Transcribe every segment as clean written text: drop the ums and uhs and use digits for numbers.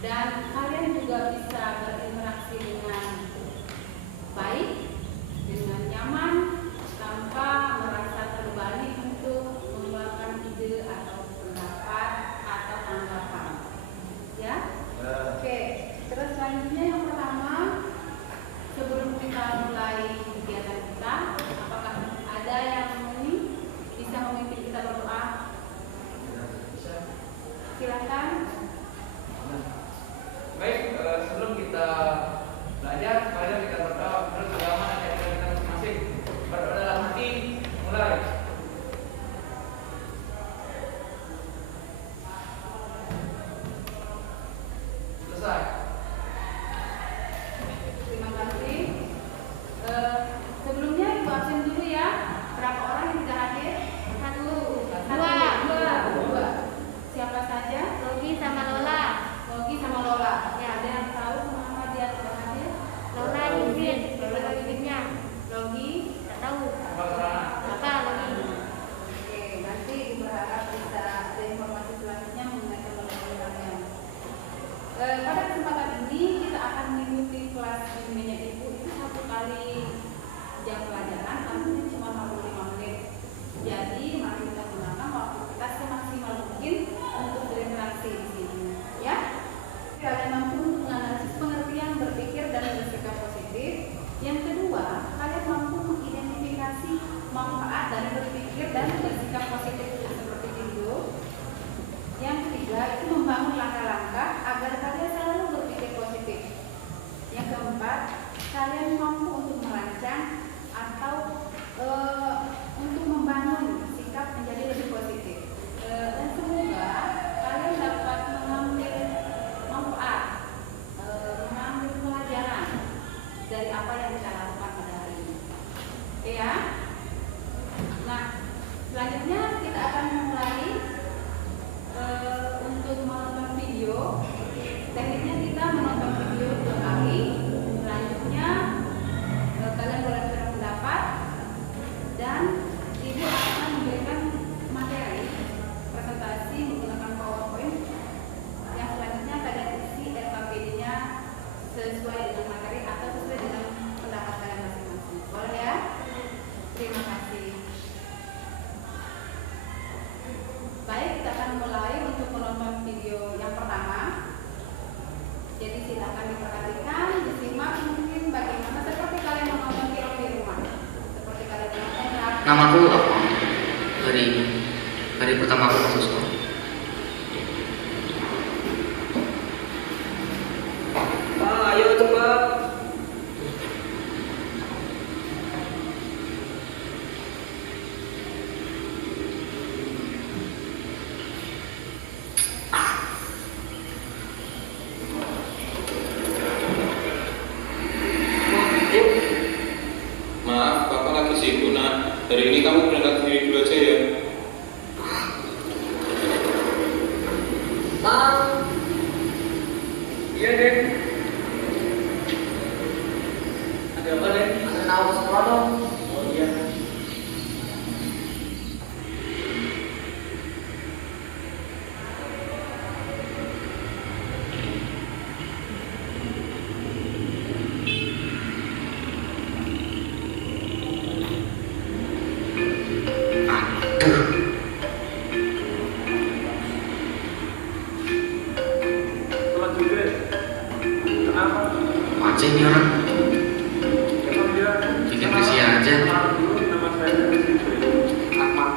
dan kalian juga bisa berinteraksi dengan baik, dengan nyaman, tanpa merasa terbebani untuk mengeluarkan ide atau pendapat atau tanggapan. Ya? Oke. Terus selanjutnya yang pertama, sebelum kita mulai kegiatan kita, apakah ada yang bisa memimpin kita berdoa? Silakan. Baik, sebelum kita belajar, mari kita berdoa menurut agama dan ajaran kita masing-masing. Berdoa dalam hati, mulai. Selesai. Terima kasih. Sebelumnya ibu absen dulu ya. Berapa orang yang tidak hadir? Dua. Siapa saja? Logi sama Lola. Logi sama Lola. Ya, ada yang tahu kenapa dia tidak hadir? Lola Yudin, Lola Yudinnya. Logi? Tidak tahu. Apa? Logi. Oke, nanti berharap bisa ada informasi selanjutnya mengenai kalian. Pada kesempatan ini kita akan mengikuti kelas bimbingan ibu itu 1 kali jam pelajaran, artinya cuma 45 menit. Jadi mari kita gunakan waktu kita semaksimal mungkin untuk berinteraksi di sini, ya. Kalian mampu untuk menganalisis pengertian, berpikir dan bersikap positif. Yang kedua, kalian mampu mengidentifikasi manfaat dari berpikir dan bersikap positif itu seperti itu. Yang ketiga, itu membangun langkah-langkah agar kalian selalu berpikir positif. Yang keempat, kalian mampu untuk merancang atau untuk membangun sikap menjadi lebih positif. Dan semoga kalian dapat mengambil manfaat, mengambil pelajaran dari apa yang kita lakukan pada hari ini. Oke ya? Nah, selanjutnya kita akan mulai untuk menonton video. Tekniknya kita menonton video 2 kali. Selanjutnya kalian boleh berpendapat dan ibu akan memberikan materi presentasi menggunakan PowerPoint. Yang selanjutnya kalian isi LKPD-nya sesuai dengan materi atau sesuai dengan pendapat kalian masing-masing. Boleh ya? Terima kasih. Baik, kita akan mulai untuk menonton video yang pertama. Jadi silakan diperhatikan, disimak mungkin bagaimana seperti kalian menonton film di rumah. Seperti kalian menonton. Namaku apa? Hari pertama aku masuk sekolah. Ayo cepat. Maaf, Bapak lagi sibuk, Nak. Hari ini kamu berangkat sendiri dulu aja ya. Iya, Dek. Ada apa, Dek? Ada tahu sekolah dong. Oh iya. Aduh, Selamat juga. Kenapa? macet nih orang. Emang dia Bikin risih aja. dulu nama saya Ahmad.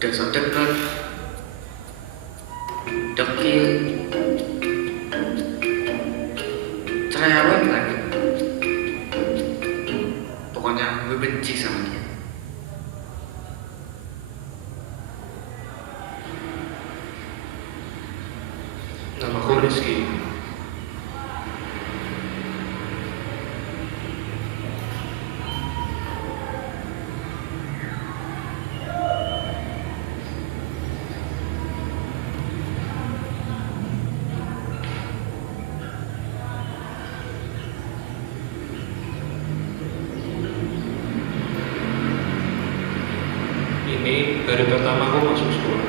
Udah so deket, dekil, cerewet lagi. Pokoknya gue benci sama dia. Namaku Rizky. Dari pertama aku masuk sekolah.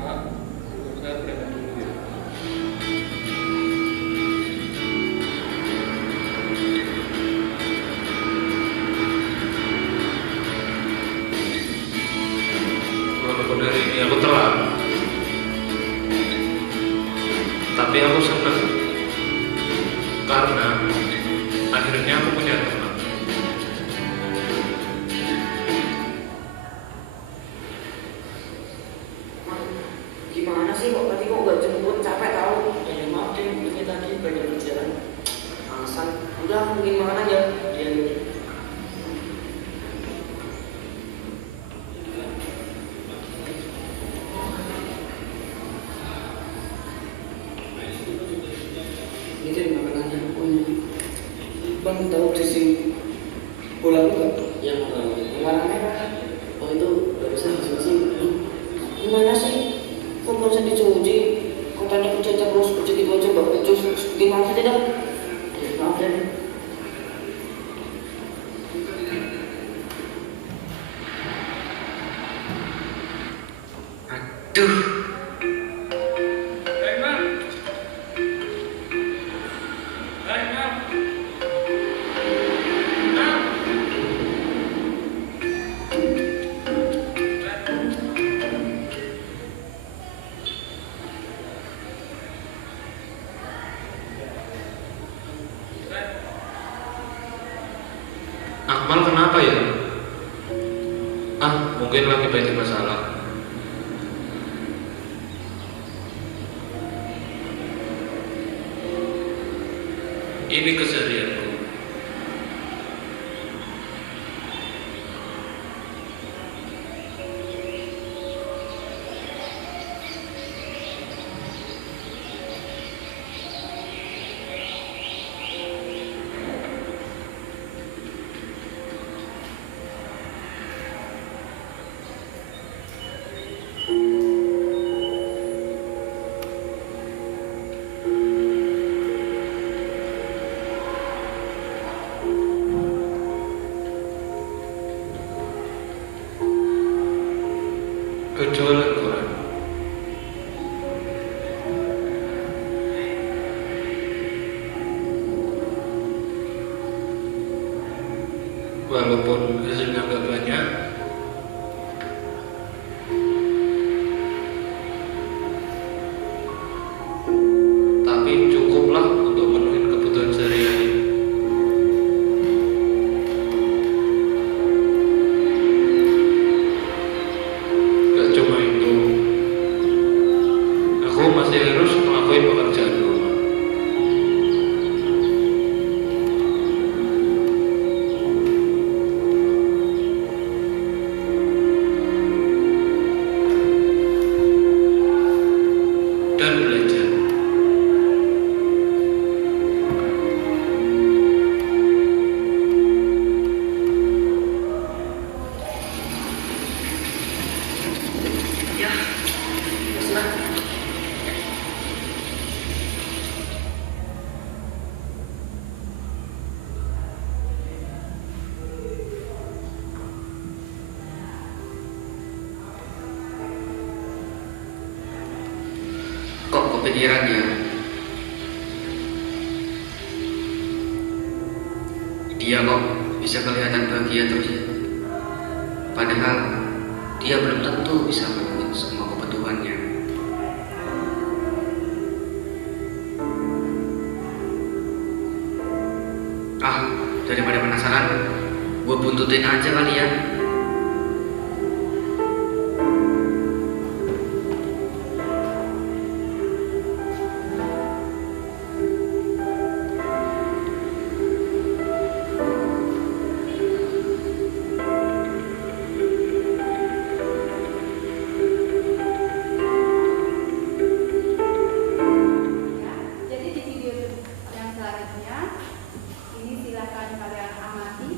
Nah, saya berangkat dulu ya. Walaupun hari ini aku telat, tapi aku senang karena akhirnya aku punya teman. Gimana sih kok tadi kok gak jemput, capek tau. Ya maaf deh, ini tadi banyak kerjaan. Alasan, udah mungkin makan aja. Dia ini makan aja. Oh iya. Bang tahu sisi bola enggak? Yang warna merah. Oh itu barusan dicuci. Gimana sih? Kok barusan dicuci? Kok tadi kucing terus kucing itu aja mbak becus. Gimana sih tidak? Maaf deh. Aduh, Akmal kenapa ya? Mungkin lagi banyak masalah. Ini keseharianku. Kejualan koran. Walaupun hasilnya nggak banyak, tapi cukuplah untuk memenuhi kebutuhan sehari-hari. Gak cuma itu, aku masih harus melakukan pekerjaan rumah. Dan belajar. Ya, terserah. kok kepikiran ya? Dia kok bisa kelihatan bahagia terus ya? Padahal dia belum tentu bisa memenuhi semua kebutuhannya. Daripada penasaran, gue buntutin aja kali ya. Jadi di video yang selanjutnya ini silakan kalian amati.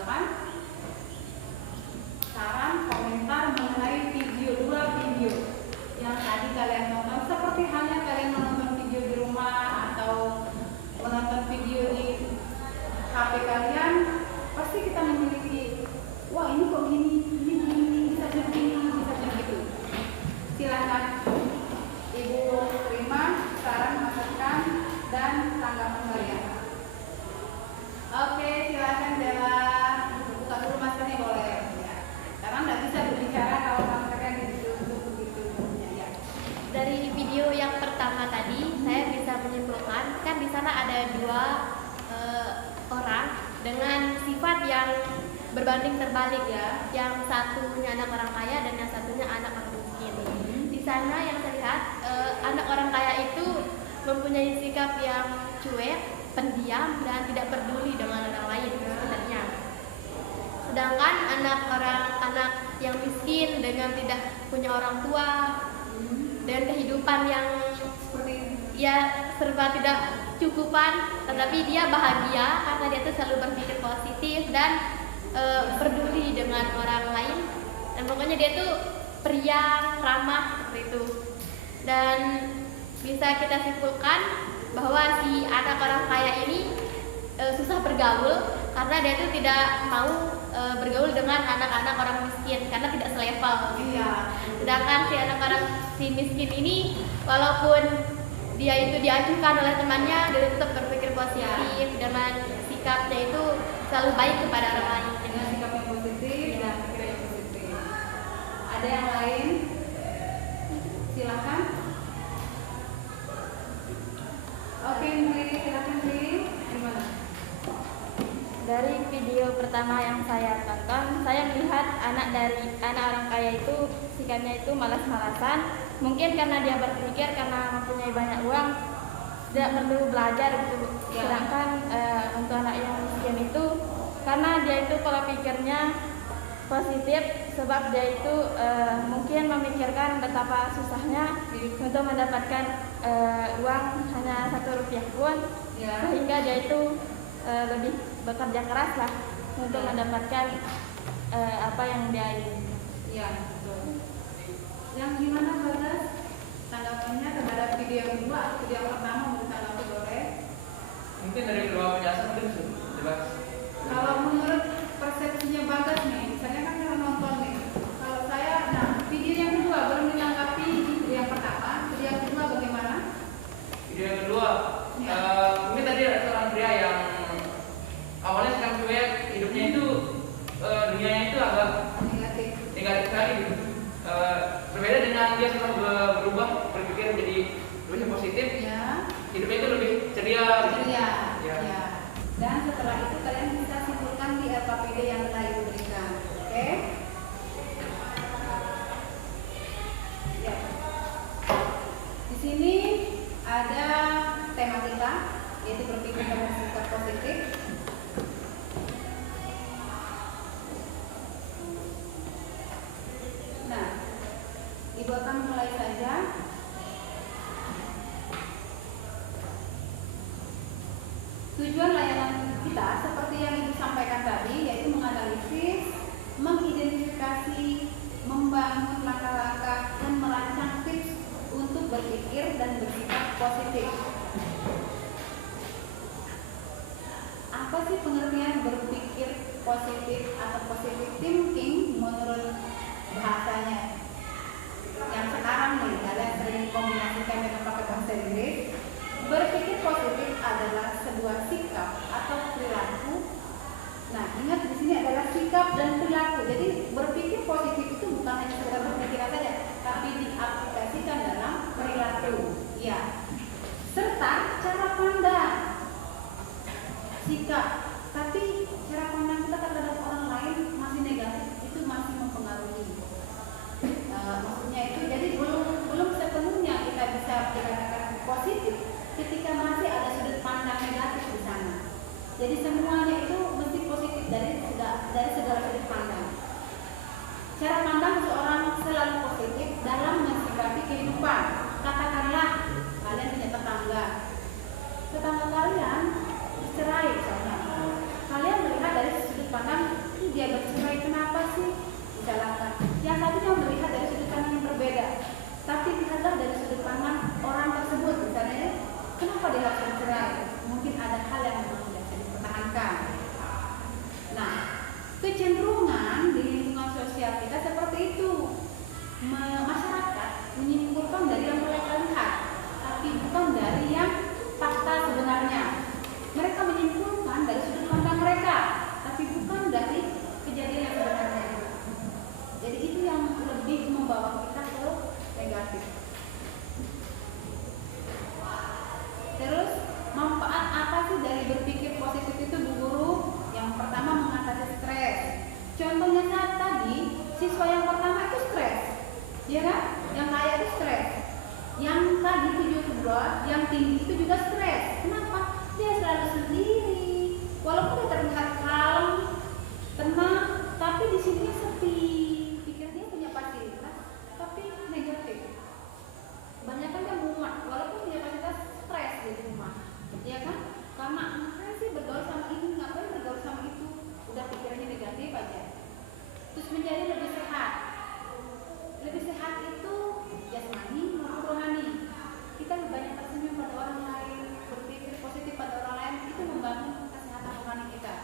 tanggapan, saran, komentar mengenai dua video yang tadi kalian nonton. Seperti halnya kalian menonton video di rumah atau menonton video di HP kalian, pasti kita memiliki, wah ini kok gini, bisa jadi gitu. Silakan Ibu terima saran, masukan, dan tanggapan kalian. Oke, silakan Dela. Buka dulu maskernya boleh. Ya. Karena nggak bisa berbicara kalau maskernya ditutup begitu. Ya. Dari video yang pertama tadi, saya bisa menyimpulkan kan di sana ada dua orang dengan sifat yang berbanding terbalik ya. Yang satunya anak orang kaya dan yang satunya anak orang miskin. Di sana yang terlihat anak orang kaya itu mempunyai sikap yang cuek, pendiam dan tidak peduli dengan orang lain sebenarnya. Sedangkan anak yang miskin dengan tidak punya orang tua dan kehidupan yang Seperti ya serba tidak cukupan, tetapi dia bahagia karena dia tuh selalu berpikir positif dan peduli dengan orang lain. Dan pokoknya dia tuh periang, ramah seperti itu. Dan bisa kita simpulkan bahwa si anak orang kaya ini susah bergaul karena dia tuh tidak mau bergaul dengan anak-anak orang miskin karena tidak selevel. iya. Sedangkan si miskin ini walaupun dia itu diacuhkan oleh temannya, dia tetap berpikir positif dengan sikapnya itu selalu baik kepada orang lain. Dengan sikap yang positif dan pikiran yang positif. Ada yang lain? Silakan. Oke, Ndri, silakan Ndri. Gimana? Dari video pertama yang saya tonton, saya melihat anak orang kaya itu sikapnya itu malas-malasan. Mungkin karena dia berpikir karena mempunyai banyak uang tidak perlu belajar gitu. Ya. Sedangkan untuk anak yang miskin itu karena dia itu pola pikirnya positif sebab dia itu mungkin memikirkan betapa susahnya untuk mendapatkan uang hanya Rp1 pun, Ya. sehingga dia itu lebih bekerja keras lah untuk mendapatkan apa yang dia ingin. Ya, betul. Yang gimana Bagas? Tanggapannya terhadap video yang kedua atau video yang pertama mau ditanggapi boleh? Mungkin dari kedua penjelasan mungkin jelas. Kalau menurut persepsinya Bagas nih, misalnya kan kita nonton nih. Kalau saya, nah video yang kedua belum ditanggapi video yang pertama, video yang kedua bagaimana? Video yang kedua, mungkin tadi ada seorang pria yang awalnya sedang cuek, hidupnya itu dunianya itu agak negatif sekali gitu. Berbeda dengan dia setelah berubah berpikir menjadi lebih positif, Ya, hidupnya itu lebih ceria. ceria. Ya. Ya. Dan setelah itu kalian bisa simpulkan di LKPD yang telah Ibu berikan. Oke? Ya. Di sini ada tema kita, yaitu berpikir dengan sikap positif. Nah, Ibu akan mulai saja. Tujuan layanan kita seperti yang Ibu sampaikan tadi, yaitu menganalisis, mengidentifikasi, membangun langkah-langkah, dan merancang tips untuk berpikir dan bersikap positif. Apa sih pengertian berpikir positif atau positive thinking menurut bahasanya? Yang sekarang nih, kalian sering kombinasikan dengan pakai bahasa Inggris. Berpikir positif adalah sebuah sikap atau perilaku. Nah, ingat di sini adalah sikap dan perilaku. Jadi berpikir positif itu bukan hanya sekedar berpikiran saja, tapi diaplikasikan dalam perilaku. Ya. Serta cara pandang. Sikap, tapi cara pandang kita terhadap orang lain masih negatif, itu masih mempengaruhi. Maksudnya itu jadi belum sepenuhnya kita bisa dikatakan positif ketika masih ada sudut pandang negatif di sana. Jadi semuanya itu mesti positif dari kecenderungan di lingkungan sosial kita seperti itu. Masyarakat menyimpulkan dari yang mereka lihat, tapi bukan dari yang fakta sebenarnya. Mereka menyimpulkan dari sudut pandang mereka, tapi bukan dari kejadian yang sebenarnya. Jadi itu yang lebih membawa kita ke negatif. Terus manfaat apa sih dari berpikir positif itu, Bu Guru? Yang pertama mengatasi stres. Contohnya saat tadi siswa yang pertama itu stres, ya kan? Yang kaya itu stres. Yang tadi 72, yang tinggi itu juga stres. Kenapa? Dia selalu sendiri. Walaupun dia terlihat kalem, tenang, tapi di sini sepi. Pikir dia punya fasilitas, tapi negatif. Kebanyakan kan mumet, walaupun punya fasilitas stres di rumah, ya kan? Karena ngapain sih bergaul sama ini, ngapain bergaul sama itu, udah pikirannya negatif aja. Terus menjadi lebih sehat. Lebih sehat itu jasmani maupun rohani. Kita lebih banyak tersenyum pada orang lain, berpikir positif pada orang lain, itu membangun kesehatan rohani kita.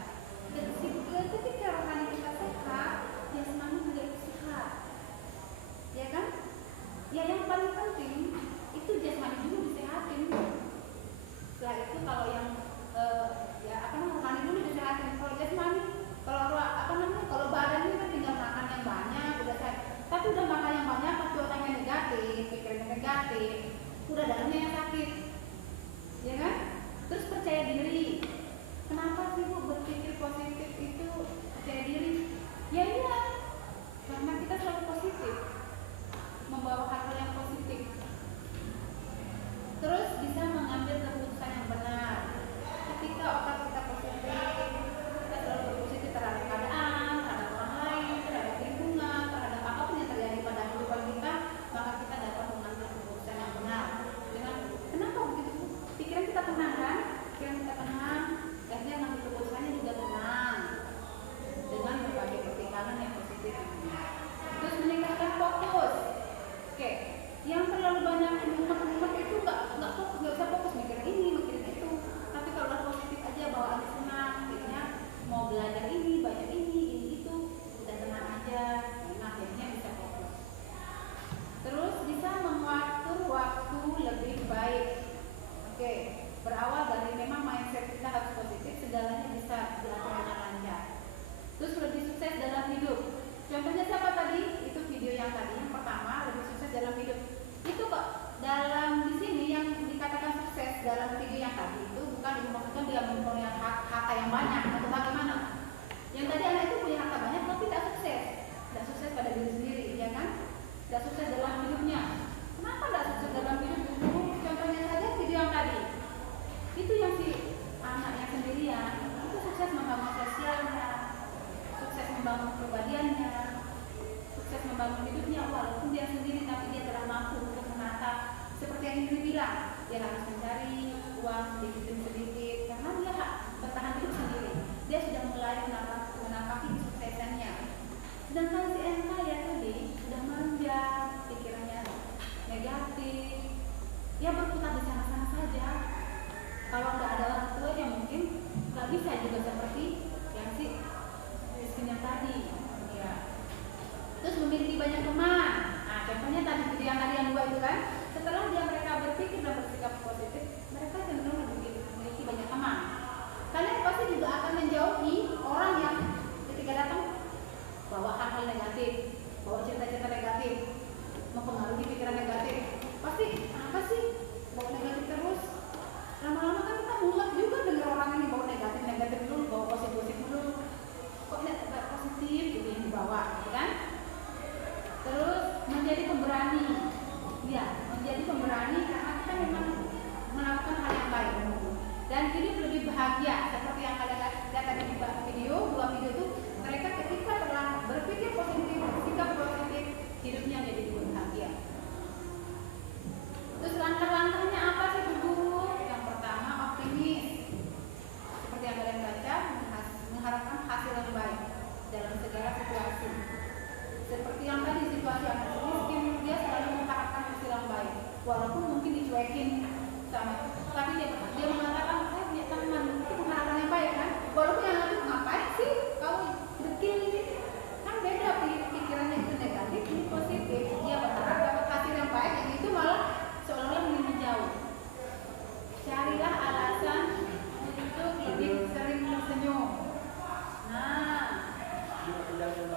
Cari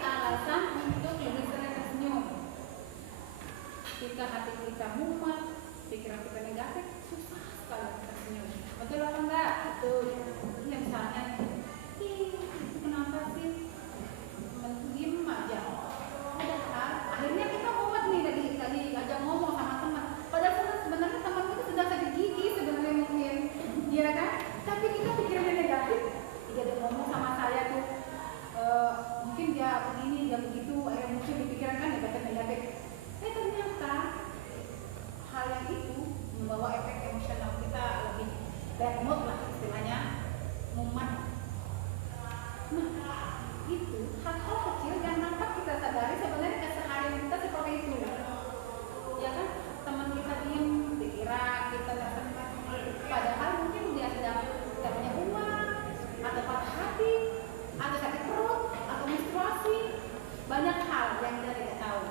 alasan untuk lebih sering tersenyum. Jika hati kita mumet, pikiran kita negatif, susah sekali tersenyum. Betul apa enggak? Betul. Ya misalnya, kenapa sih diem aja? Padahal akhirnya kita mumet nih lagi ajak ngomong sama teman. Padahal sebenarnya teman kita sedang sakit gigi sebenarnya mungkin, ya kan? Tapi kita pikirannya negatif. Dia ngomong sama saya tuh. Mungkin dia begini, dia begitu, akhirnya muncul di pikiran kan negatif. Ternyata hal yang itu membawa efek emosional kita lebih bad mood lah istilahnya, mumet. Nah, itu hal-hal kecil yang nampak kita sadari sebenarnya keseharian kita seperti itu. Ya kan, teman kita diem, dikira kita nggak senang, padahal mungkin dia sedang tidak punya uang, atau patah hati, atau sakit perut, atau menstruasi, banyak hal yang kita tidak tahu.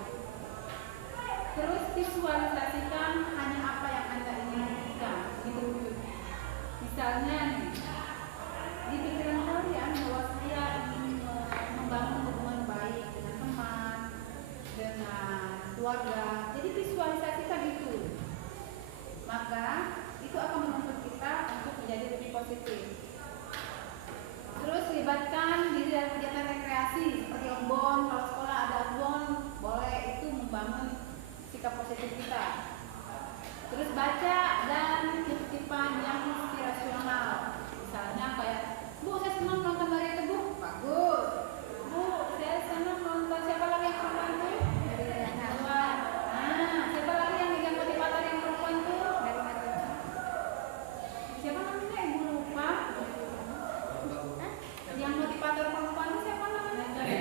Terus visualisasikan hanya apa yang Anda ingin lakukan, gitu. Misalnya nih, di pikiran kalian bahwa saya ingin membangun hubungan baik dengan teman, dengan keluarga, jadi visualisasikan itu. Maka itu akan menuntut kita untuk menjadi lebih positif. Terus libatkan diri dalam kegiatan rekreasi seperti ombon, kalau sekolah ada ombon, boleh, itu membangun sikap positif kita. Terus baca dan kutipan yang inspirasional. Misalnya kayak, Bu, saya senang nonton Maria Teguh, bagus. Bu, saya senang nonton siapa lagi yang perempuan tuh? Dari Narwan. Nah, siapa lagi yang motivator yang perempuan tuh? Dari Narwan. Siapa namanya? Ibu lupa. Yang motivator perempuan itu siapa namanya? Dari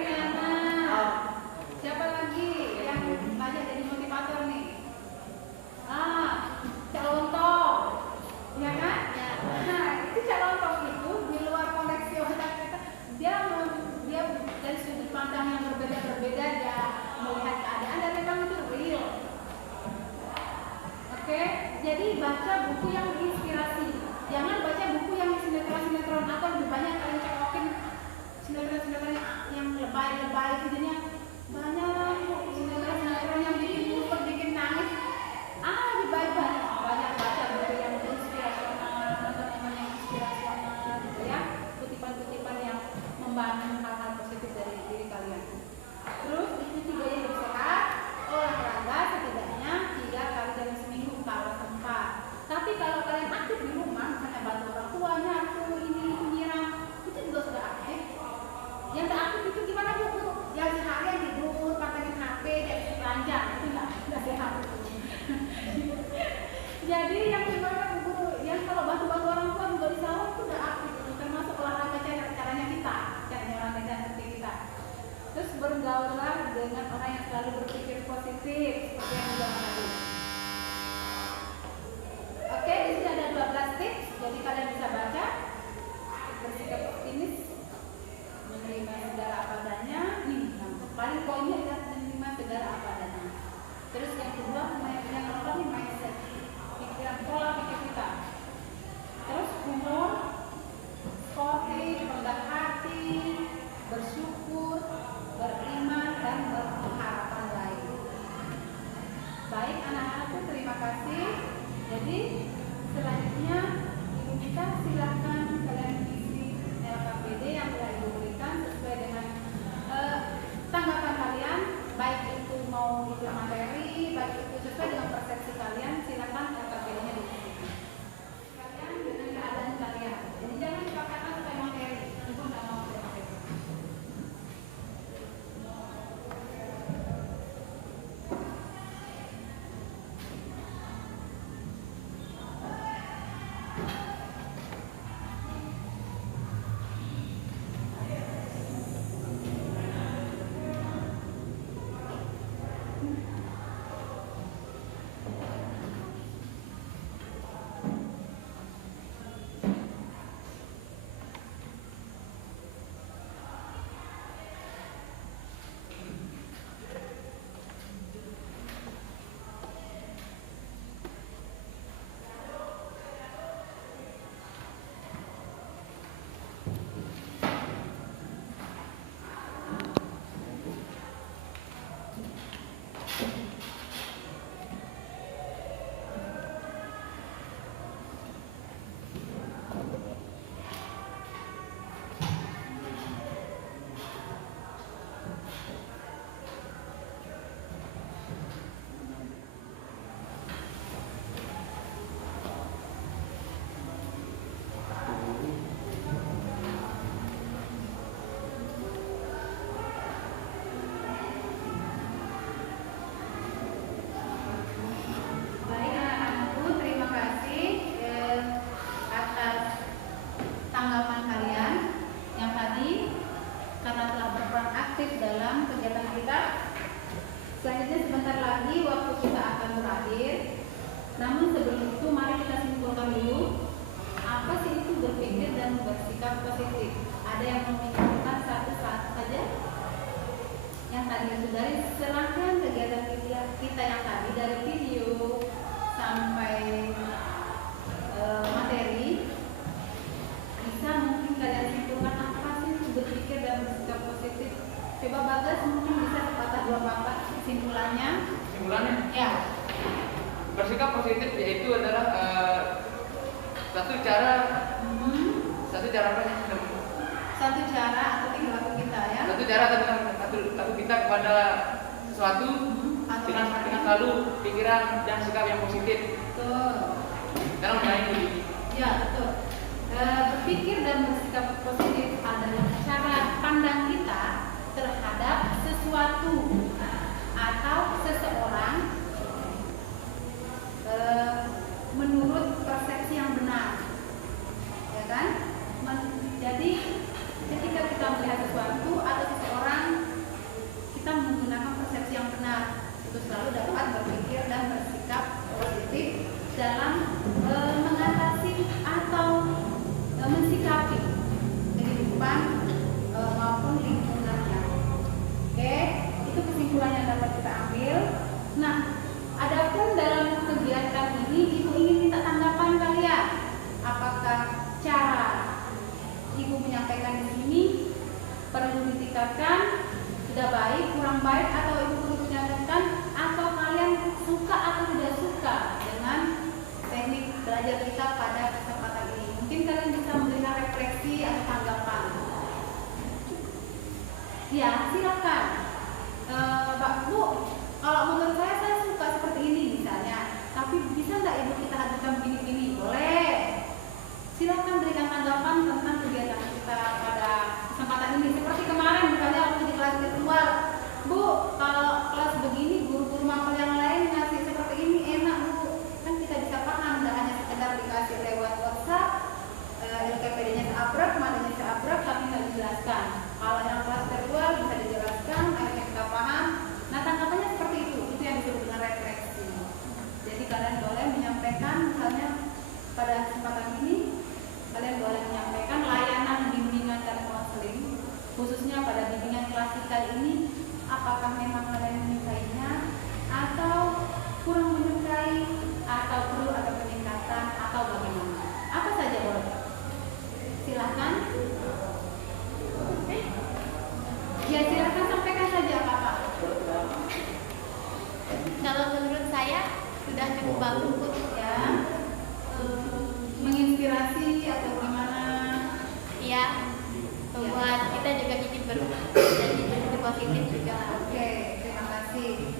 Riana. Siapa lagi yang banyak jadi motivator nih? Cak Lontong, ya kan? Ya. Nah, itu Cak Lontong itu di luar koneksi otak kita, dia dari sudut pandang yang berbeda dia melihat keadaan dan memang itu real. Oke, jadi baca buku yang menginspirasi. Jangan baca buku yang sinetron atau lebih banyak kalian cekokin sinetron yang lebay itu jadinya banyak sinetron yang bikin super, bikin nangis. Lebih baik banyak baca buku yang inspirasional, nonton yang inspirasional, gitu ya, kutipan-kutipan yang membangun hal-hal positif dari diri kalian. Terus ikuti gaya hidup sehat, olahraga setidaknya 3 kali dalam seminggu kalau sempat. Tapi kalau kalian aktif di rumah, misalnya bantu orang tua, nyapu, ini nyiram, itu juga sudah aktif. Yang tak aktif itu gimana Bu? Yang seharian tidur, pantengin HP, dan telanjang, itu nggak sehat. Jadi yang gimana Bu? Yang kalau bantu orang tua juga di sawah itu udah aktif, termasuk olahraga caranya kita, caranya orang lain seperti kita. Terus bergaullah dengan orang yang selalu berpikir positif, seperti yang bilang tadi. Oke, di sini ada 12 tips, jadi kalian bisa baca. Bersikap optimis, menerima segala apa adanya. Paling poinnya adalah menerima segala apa adanya. Terus yang kedua, yang kedua mindset, pikiran pola pikir Baik anak-anakku, terima kasih atas tanggapan kalian yang tadi karena telah berperan aktif dalam kegiatan kita. Selanjutnya sebentar lagi waktu kita akan berakhir. Namun sebelum itu mari kita simpulkan dulu apa sih itu berpikir dan bersikap positif. Ada yang memikirkan satu saja yang tadi itu dari serangkaian kegiatan kita yang tadi dari video sampai materi, bisa mungkin kalian simpulkan apa sih itu berpikir dan bersikap positif. Coba Bagas mungkin bisa sepatah dua patah kesimpulannya. Kesimpulannya Ya. bersikap positif yaitu adalah satu cara apa ya? Satu cara atau perilaku kita ya. Satu kita kepada sesuatu dengan selalu pikiran dan sikap yang positif Betul. dalam menjalani hidup. Ya, betul. Berpikir dan bersikap positif adalah cara pandang kita terhadap sesuatu atau seseorang menurut persepsi yang benar, ya kan? Jadi ketika kita melihat sesuatu atau seseorang, kita menggunakan persepsi yang benar, itu selalu dapat berpikir dan bersikap positif dalam mengatasi atau mensikapi kehidupan maupun lingkungannya. Oke, itu kesimpulan yang dapat kita ambil. Nah, adapun dalam kegiatan ini Ibu ingin minta tanggapan kalian. Apakah cara Ibu menyampaikan di sini perlu ditingkatkan, sudah baik, kurang baik, atau Ibu perlu ditingkatkan, atau kalian suka atau tidak suka dengan teknik belajar kita pada kesempatan ini? Mungkin kalian bisa memberikan refleksi atau tanggapan. Ya, silakan. Mbak Bu, kalau menurut saya suka seperti ini misalnya, tapi bisa nggak Ibu kita hadirkan begini-begini? Boleh. Silakan berikan tanggapan tentang kegiatan kita pada kesempatan ini. Seperti kemarin misalnya waktu di kelas virtual, Bu, kalau kelas begini guru-guru mapel yang lain ngasih seperti ini enak Bu. Kan kita bisa paham, nggak hanya sekedar dikasih lewat WhatsApp, LKPD-nya seabrek, matanya seabrek, tapi nggak dijelaskan. Kalau yang kelas virtual bisa dijelaskan, akhirnya kita paham. Nah, tanggapannya seperti itu yang disebut dengan refleksi. Jadi kalian boleh menyampaikan misalnya pada kesempatan ini, kalian boleh menyampaikan layanan bimbingan dan konseling khususnya pada bimbingan klasikal ini, apakah memang kalian menyukainya atau kurang menyukai, atau perlu ada peningkatan atau bagaimana? Apa saja boleh? Silahkan. Ya, silahkan sampaikan saja Kakak. Kalau menurut saya sudah cukup bagus Bu. Ya, menginspirasi atau gimana? Ya, membuat kita juga jadi berpikir positif juga. Oke, terima kasih.